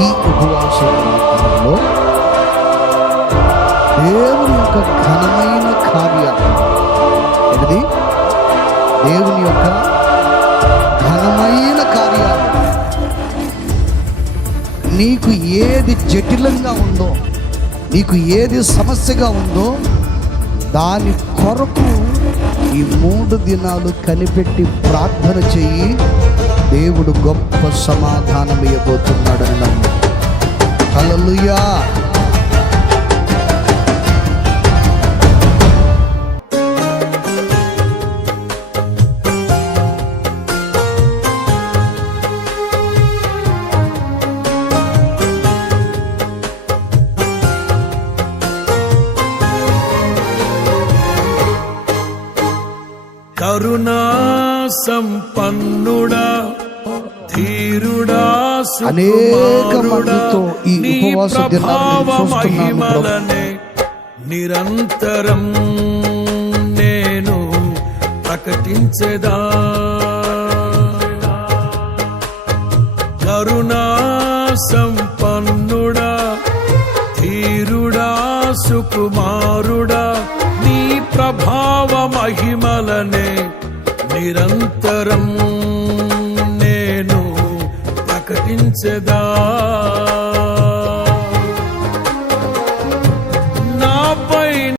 ఈ ఉపవాస ప్రార్థనలో దేవుని యొక్క ఘనమైన కార్యాలు, ఇది దేవుని యొక్క ఘనమైన కార్యాలు, నీకు ఏది జటిలంగా ఉందో, నీకు ఏది సమస్యగా ఉందో దాని కొరకు ఈ 3 దినాలు కనిపెట్టి ప్రార్థన చెయ్యి. దేవుడు గొప్ప సమాధానం ఇవ్వబోతున్నాడని నమ్ము. హల్లెలూయా. కరుణా సంపన్నుడా, ధీరుడా, సుకుమారుడా, నీ ప్రభావ మహిమలనే నిరంతరం నేను ప్రకటించెదా. కరుణా సంపన్నుడా, ధీరుడా, సుకుమారుడా, నీ ప్రభావ మహిమలనే నిరంతరం నేను ప్రకటించెదా.